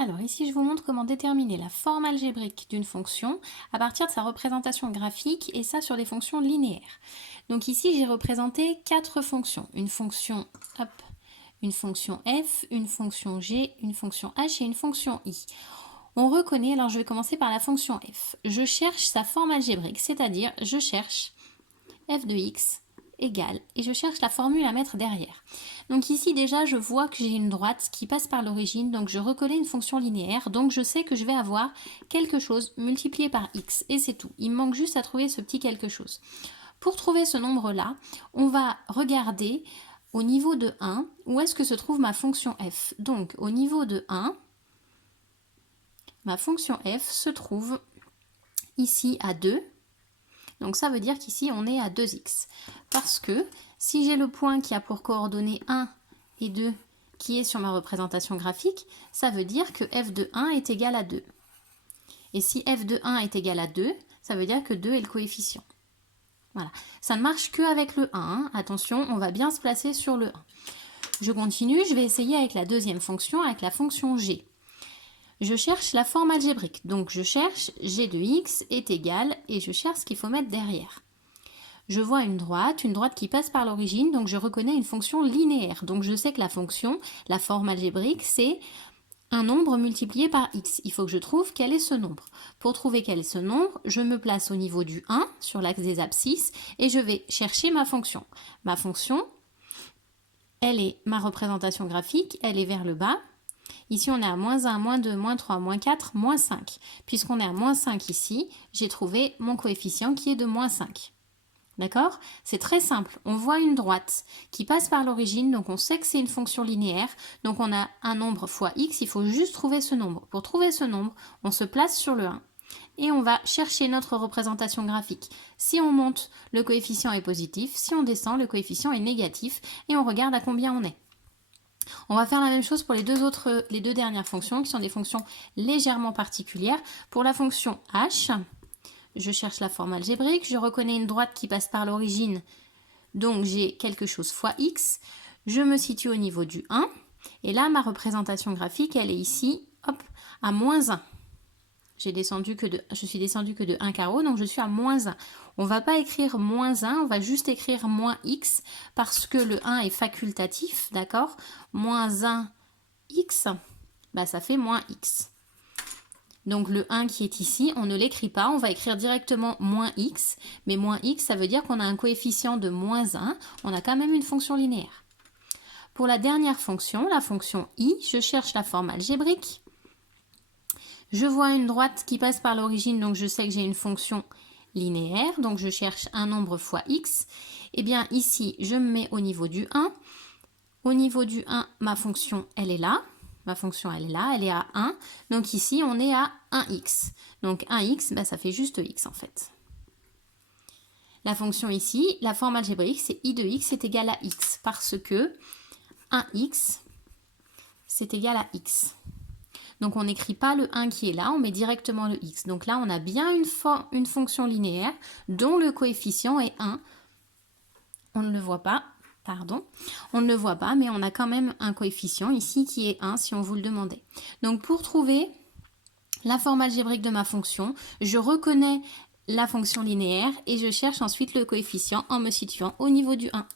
Alors ici, je vous montre comment déterminer la forme algébrique d'une fonction à partir de sa représentation graphique et ça sur des fonctions linéaires. Donc ici, j'ai représenté 4 fonctions. Une fonction, hop, une fonction f, une fonction g, une fonction h et une fonction i. On reconnaît, alors je vais commencer par la fonction f. Je cherche sa forme algébrique, c'est-à-dire je cherche f de x égale, et je cherche la formule à mettre derrière. Donc ici déjà je vois que j'ai une droite qui passe par l'origine, donc je reconnais une fonction linéaire, donc je sais que je vais avoir quelque chose multiplié par x, et c'est tout. Il me manque juste à trouver ce petit quelque chose. Pour trouver ce nombre-là, on va regarder au niveau de 1, où est-ce que se trouve ma fonction f. Donc au niveau de 1, ma fonction f se trouve ici à 2, donc ça veut dire qu'ici on est à 2x. Parce que si j'ai le point qui a pour coordonnées 1 et 2 qui est sur ma représentation graphique, ça veut dire que f de 1 est égal à 2. Et si f de 1 est égal à 2, ça veut dire que 2 est le coefficient. Voilà. Ça ne marche qu'avec le 1. Hein. Attention, on va bien se placer sur le 1. Je continue, je vais essayer avec la deuxième fonction, avec la fonction g. Je cherche la forme algébrique, donc je cherche g de x est égal et je cherche ce qu'il faut mettre derrière. Je vois une droite qui passe par l'origine, donc je reconnais une fonction linéaire. Donc je sais que la fonction, la forme algébrique, c'est un nombre multiplié par x. Il faut que je trouve quel est ce nombre. Pour trouver quel est ce nombre, je me place au niveau du 1 sur l'axe des abscisses et je vais chercher ma fonction. Ma fonction, elle est ma représentation graphique, elle est vers le bas. Ici, on est à moins 1, moins 2, moins 3, moins 4, moins 5. Puisqu'on est à moins 5 ici, j'ai trouvé mon coefficient qui est de moins 5. D'accord? C'est très simple. On voit une droite qui passe par l'origine, donc on sait que c'est une fonction linéaire. Donc on a un nombre fois x, il faut juste trouver ce nombre. Pour trouver ce nombre, on se place sur le 1 et on va chercher notre représentation graphique. Si on monte, le coefficient est positif. Si on descend, le coefficient est négatif et on regarde à combien on est. On va faire la même chose pour les deux dernières fonctions qui sont des fonctions légèrement particulières. Pour la fonction h, je cherche la forme algébrique, je reconnais une droite qui passe par l'origine, donc j'ai quelque chose fois x. Je me situe au niveau du 1 et là ma représentation graphique elle est ici, hop, à moins 1. Je suis descendue que de 1 carreau, donc je suis à moins 1. On ne va pas écrire moins 1, on va juste écrire moins x parce que le 1 est facultatif, d'accord? Moins 1 x, bah ça fait moins x. Donc le 1 qui est ici, on ne l'écrit pas, on va écrire directement moins x. Mais moins x, ça veut dire qu'on a un coefficient de moins 1, on a quand même une fonction linéaire. Pour la dernière fonction, la fonction i, je cherche la forme algébrique. Je vois une droite qui passe par l'origine, donc je sais que j'ai une fonction linéaire, donc je cherche un nombre fois x. Et bien ici, je me mets au niveau du 1. Au niveau du 1, ma fonction, elle est là. Ma fonction, elle est là, elle est à 1. Donc ici, on est à 1x. Donc 1x, bah, ça fait juste x en fait. La fonction ici, la forme algébrique, c'est i de x est égal à x. Parce que 1x, c'est égal à x. Donc on n'écrit pas le 1 qui est là, on met directement le x. Donc là, on a bien une fonction linéaire dont le coefficient est 1. On ne le voit pas. Pardon, on ne le voit pas, mais on a quand même un coefficient ici qui est 1 si on vous le demandait. Donc pour trouver la forme algébrique de ma fonction, je reconnais la fonction linéaire et je cherche ensuite le coefficient en me situant au niveau du 1.